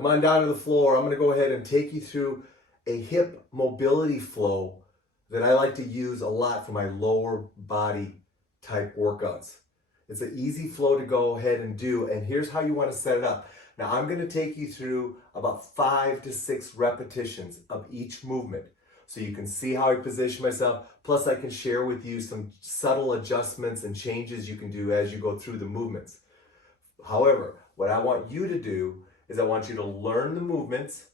Come on down to the floor. I'm going to go ahead and take you through a hip mobility flow that I like to use a lot for my lower body type workouts. It's an easy flow to go ahead and do, and here's how you want to set it up. Now I'm going to take you through about 5 to 6 repetitions of each movement so you can see how I position myself, plus I can share with you some subtle adjustments and changes you can do as you go through the movements. However, what I want you to do is I want you to learn the movements,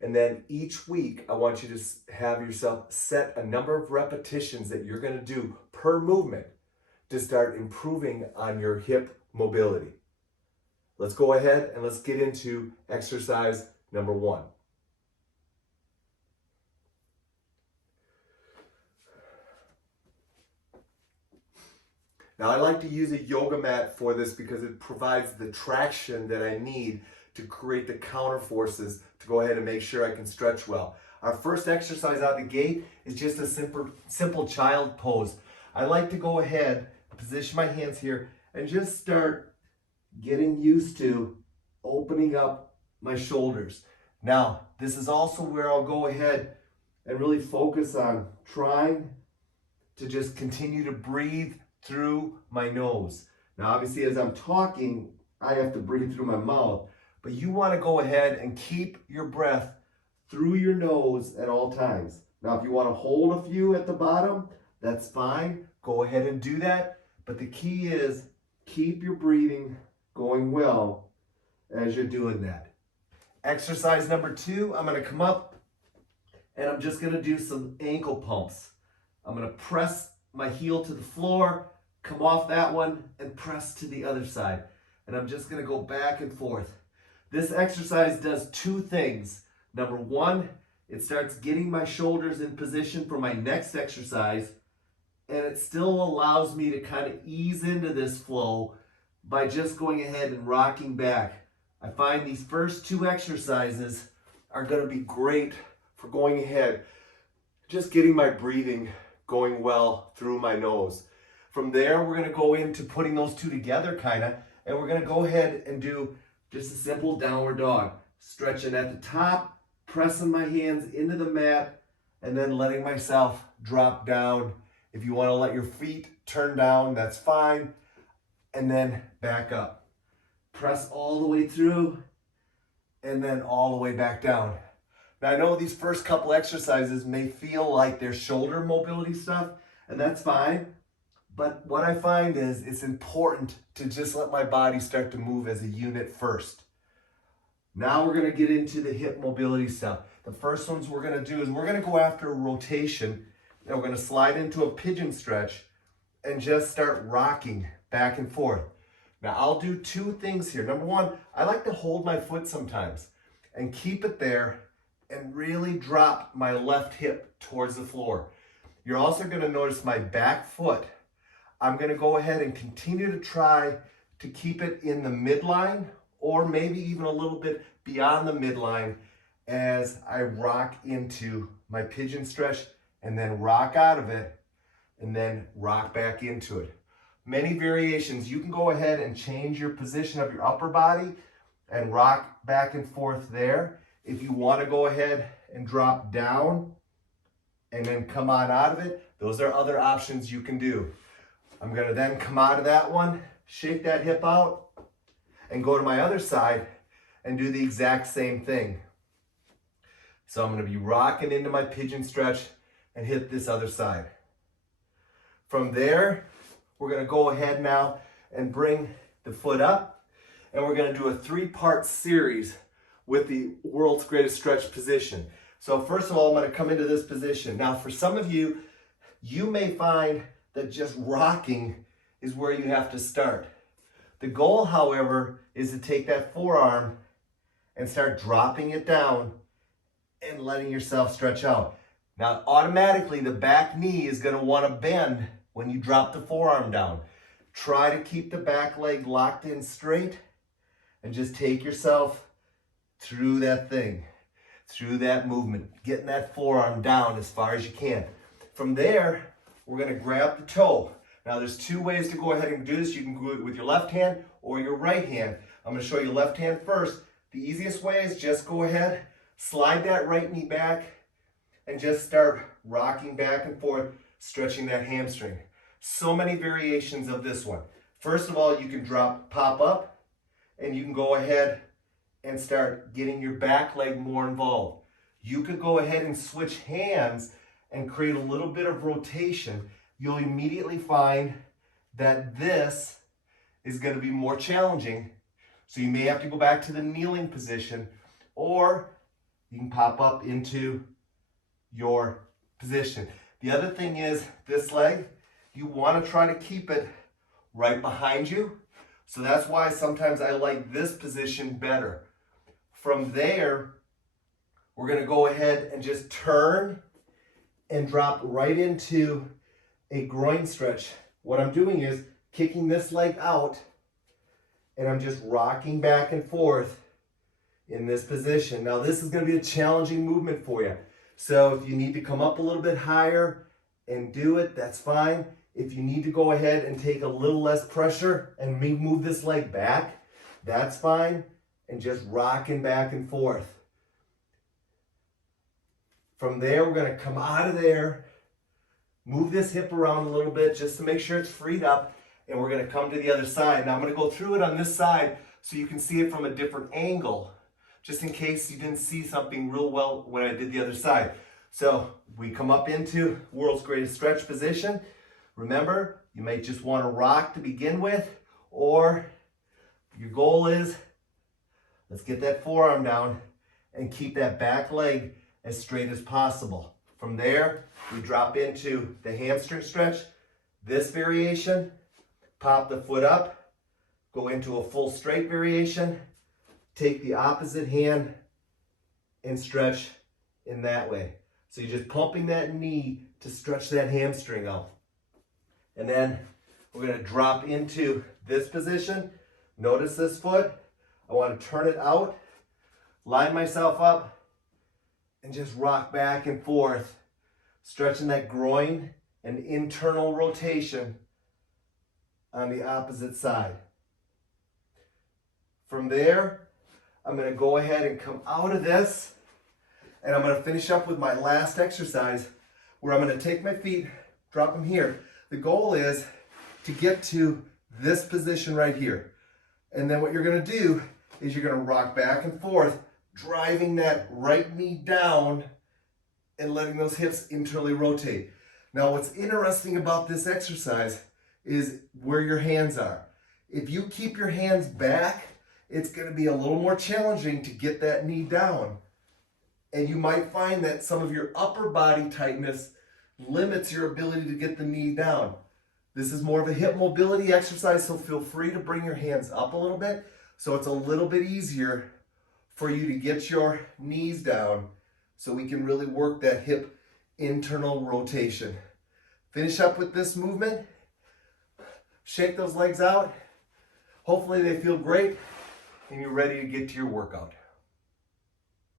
and then each week I want you to have yourself set a number of repetitions that you're going to do per movement to start improving on your hip mobility. Let's go ahead and let's get into exercise number 1. Now I like to use a yoga mat for this because it provides the traction that I need to create the counter forces to go ahead and make sure I can stretch well. Our first exercise out the gate is just a simple child pose. I like to go ahead, position my hands here, and just start getting used to opening up my shoulders. Now, this is also where I'll go ahead and really focus on trying to just continue to breathe through my nose. Now, obviously, as I'm talking, I have to breathe through my mouth, but you want to go ahead and keep your breath through your nose at all times. Now, if you want to hold a few at the bottom, that's fine. Go ahead and do that. But the key is keep your breathing going well as you're doing that. Exercise number 2, I'm going to come up and I'm just going to do some ankle pumps. I'm going to press my heel to the floor, come off that one, and press to the other side. And I'm just going to go back and forth. This exercise does 2 things. Number 1, it starts getting my shoulders in position for my next exercise, and it still allows me to kind of ease into this flow by just going ahead and rocking back. I find these first 2 exercises are going to be great for going ahead, just getting my breathing going well through my nose. From there, we're going to go into putting those 2 together and we're going to go ahead and do just a simple downward dog. Stretching at the top, pressing my hands into the mat, and then letting myself drop down. If you want to let your feet turn down, that's fine. And then back up. Press all the way through, and then all the way back down. Now I know these first couple exercises may feel like they're shoulder mobility stuff, and that's fine. But what I find is it's important to just let my body start to move as a unit first. Now we're going to get into the hip mobility stuff. The first ones we're going to do is we're going to go after a rotation, and we're going to slide into a pigeon stretch and just start rocking back and forth. Now I'll do 2 things here. Number 1, I like to hold my foot sometimes and keep it there and really drop my left hip towards the floor. You're also going to notice my back foot. I'm going to go ahead and continue to try to keep it in the midline or maybe even a little bit beyond the midline as I rock into my pigeon stretch and then rock out of it and then rock back into it. Many variations. You can go ahead and change your position of your upper body and rock back and forth there. If you want to go ahead and drop down and then come on out of it, those are other options you can do. I'm going to then come out of that one, shake that hip out, and go to my other side and do the exact same thing. So I'm going to be rocking into my pigeon stretch and hit this other side. From there, we're going to go ahead now and bring the foot up, and we're going to do a 3-part series with the world's greatest stretch position. So first of all, I'm going to come into this position. Now for some of you, you may find that just rocking is where you have to start. The goal, however, is to take that forearm and start dropping it down and letting yourself stretch out. Now automatically the back knee is going to want to bend when you drop the forearm down. Try to keep the back leg locked in straight and just take yourself through that thing, through that movement, getting that forearm down as far as you can. From there, we're going to grab the toe. Now there's 2 ways to go ahead and do this. You can do it with your left hand or your right hand. I'm going to show you left hand first. The easiest way is just go ahead, slide that right knee back, and just start rocking back and forth, stretching that hamstring. So many variations of this one. First of all, you can pop up, and you can go ahead and start getting your back leg more involved. You could go ahead and switch hands and create a little bit of rotation. You'll immediately find that this is going to be more challenging. So you may have to go back to the kneeling position, or you can pop up into your position. The other thing is this leg, you want to try to keep it right behind you. So that's why sometimes I like this position better. From there, we're going to go ahead and just turn and drop right into a groin stretch. What I'm doing is kicking this leg out, and I'm just rocking back and forth in this position. Now this is going to be a challenging movement for you. So if you need to come up a little bit higher and do it, that's fine. If you need to go ahead and take a little less pressure and move this leg back, that's fine. And just rocking back and forth. From there, we're going to come out of there, move this hip around a little bit just to make sure it's freed up, and we're going to come to the other side. Now I'm going to go through it on this side so you can see it from a different angle, just in case you didn't see something real well when I did the other side. So we come up into world's greatest stretch position. Remember, you might just want to rock to begin with, or your goal is, let's get that forearm down and keep that back leg as straight as possible. From there, we drop into the hamstring stretch. This variation, pop the foot up, go into a full straight variation, take the opposite hand and stretch in that way. So you're just pumping that knee to stretch that hamstring out. And then we're going to drop into this position. Notice this foot. I want to turn it out, line myself up, and just rock back and forth, stretching that groin and internal rotation on the opposite side. From there, I'm going to go ahead and come out of this, and I'm going to finish up with my last exercise where I'm going to take my feet, drop them here. The goal is to get to this position right here. And then what you're going to do is you're going to rock back and forth, driving that right knee down and letting those hips internally rotate. Now what's interesting about this exercise is where your hands are. If you keep your hands back, it's going to be a little more challenging to get that knee down. And you might find that some of your upper body tightness limits your ability to get the knee down. This is more of a hip mobility exercise, so feel free to bring your hands up a little bit so it's a little bit easier for you to get your knees down so we can really work that hip internal rotation. Finish up with this movement. Shake those legs out. Hopefully they feel great and you're ready to get to your workout.